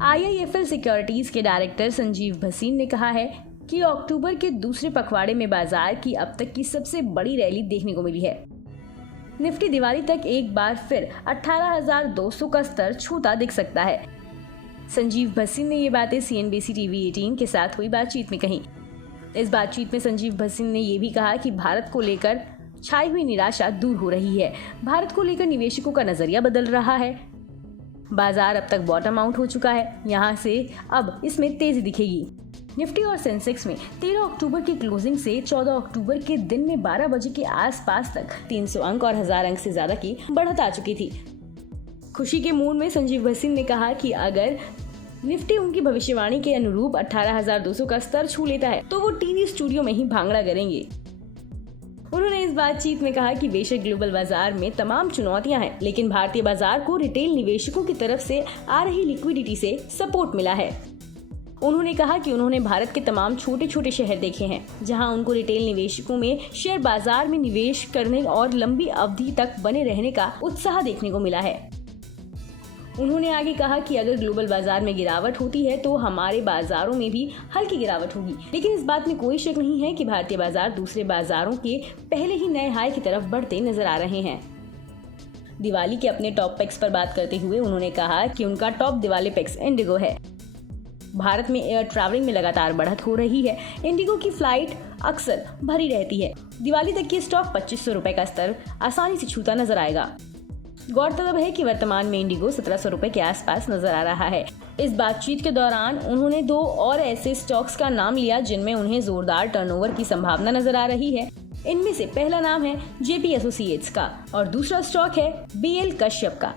IIFL securities के director Sanjeev Bhasin ने कहा है कि अक्टूबर के दूसरे पखवाड़े में बाजार की अब तक की सबसे बड़ी रैली देखने को मिली है। निफ्टी दिवाली तक एक बार फिर 18,200 का स्तर छूता दिख सकता है। संजीव भसीन ने ये बातें CNBC TV 18 के साथ हुई बातचीत में कही। इस बातचीत में संजीव भसीन ने ये भी कहा कि भारत को लेकर छाई हुई निराशा दूर हो रही है। भारत को लेकर निवेशकों का नजरिया बदल रहा है। बाजार अब तक बॉटम आउट हो चुका है, यहाँ से अब इसमें तेजी दिखेगी। निफ्टी और सेंसेक्स में 13 अक्टूबर की क्लोजिंग से 14 अक्टूबर के दिन में 12 बजे के आसपास तक 300 अंक और 1000 अंक से ज्यादा की बढ़त आ चुकी थी। खुशी के मूड में संजीव भसीन ने कहा कि अगर निफ्टी उनकी भविष्यवाणी के अनुरूप 18,200 का स्तर छू लेता है तो वो टीवी स्टूडियो में ही भांगड़ा करेंगे। उन्होंने इस बातचीत में कहा कि बेशक ग्लोबल बाजार में तमाम चुनौतियां हैं, लेकिन भारतीय बाजार को रिटेल निवेशकों की तरफ से आ रही लिक्विडिटी से सपोर्ट मिला है। उन्होंने कहा कि उन्होंने भारत के तमाम छोटे छोटे शहर देखे हैं जहां उनको रिटेल निवेशकों में शेयर बाजार में निवेश करने और लंबी अवधि तक बने रहने का उत्साह देखने को मिला है। उन्होंने आगे कहा कि अगर ग्लोबल बाजार में गिरावट होती है तो हमारे बाजारों में भी हल्की गिरावट होगी, लेकिन इस बात में कोई शक नहीं है कि भारतीय बाजार दूसरे बाजारों के पहले ही नए हाई की तरफ बढ़ते नजर आ रहे हैं। दिवाली के अपने टॉप पिक्स पर बात करते हुए उन्होंने कहा कि उनका टॉप दिवाली पिक्स इंडिगो है। भारत में एयर ट्रैवलिंग में लगातार बढ़त हो रही है। इंडिगो की फ्लाइट अक्सर भरी रहती है। दिवाली तक ये स्टॉक 2500 रुपए का स्तर आसानी से छूता नजर आएगा। गौरतलब है कि वर्तमान में इंडिगो 1700 रुपए के आसपास नजर आ रहा है। इस बातचीत के दौरान उन्होंने 2 और ऐसे स्टॉक्स का नाम लिया जिनमें उन्हें जोरदार टर्नओवर की संभावना नजर आ रही है। इनमें से पहला नाम है JP एसोसिएट्स का और दूसरा स्टॉक है BL कश्यप का।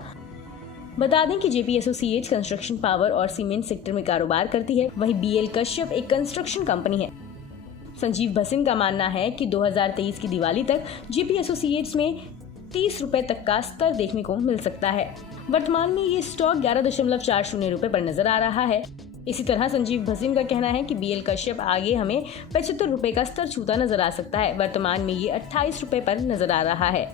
बता दें कि JP एसोसिएट्स कंस्ट्रक्शन, पावर और सीमेंट सेक्टर में कारोबार करती है, वहीं BL कश्यप एक कंस्ट्रक्शन कंपनी है। संजीव भसीन का मानना है कि 2023 की दिवाली तक JP एसोसिएट्स में 30 रुपए तक का स्तर देखने को मिल सकता है। वर्तमान में ये स्टॉक 11.40 रुपए पर नजर आ रहा है। इसी तरह संजीव भसीन का कहना है कि BL कश्यप आगे हमें 75 रुपए का स्तर छूता नजर आ सकता है। वर्तमान में ये 28 रुपए पर नजर आ रहा है।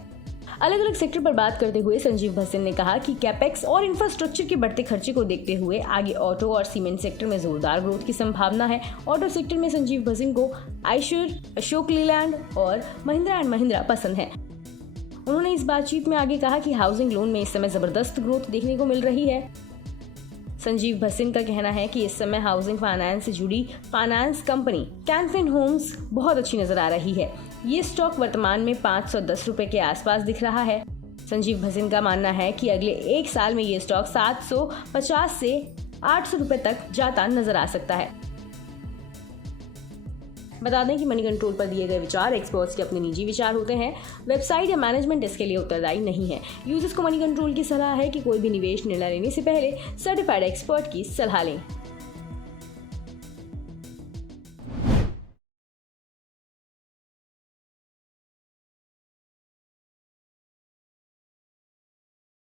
अलग अलग सेक्टर पर बात करते हुए संजीव भसीन ने कहा कि कैपेक्स और इंफ्रास्ट्रक्चर के बढ़ते खर्चे को देखते हुए आगे ऑटो और सीमेंट सेक्टर में जोरदार ग्रोथ की संभावना है। ऑटो सेक्टर में संजीव भसीन को आइशर, अशोक लीलैंड और महिंद्रा एंड महिंद्रा पसंद है। उन्होंने इस बातचीत में आगे कहा कि हाउसिंग लोन में इस समय जबरदस्त ग्रोथ देखने को मिल रही है। संजीव भसीन का कहना है कि इस समय हाउसिंग फाइनेंस से जुड़ी फाइनेंस कंपनी कैनफिन होम्स बहुत अच्छी नजर आ रही है। ये स्टॉक वर्तमान में 510 रुपए के आसपास दिख रहा है। संजीव भसीन का मानना है कि अगले 1 साल में ये स्टॉक 750 से 800 रुपए तक जाता नजर आ सकता है। बता दें कि मनी कंट्रोल पर दिए गए विचार एक्सपर्ट्स के अपने निजी विचार होते हैं। वेबसाइट या मैनेजमेंट इसके लिए उत्तरदायी नहीं है। यूजर्स को मनी कंट्रोल की सलाह है कि कोई भी निवेश निर्णय लेने से पहले सर्टिफाइड एक्सपर्ट की सलाह लें।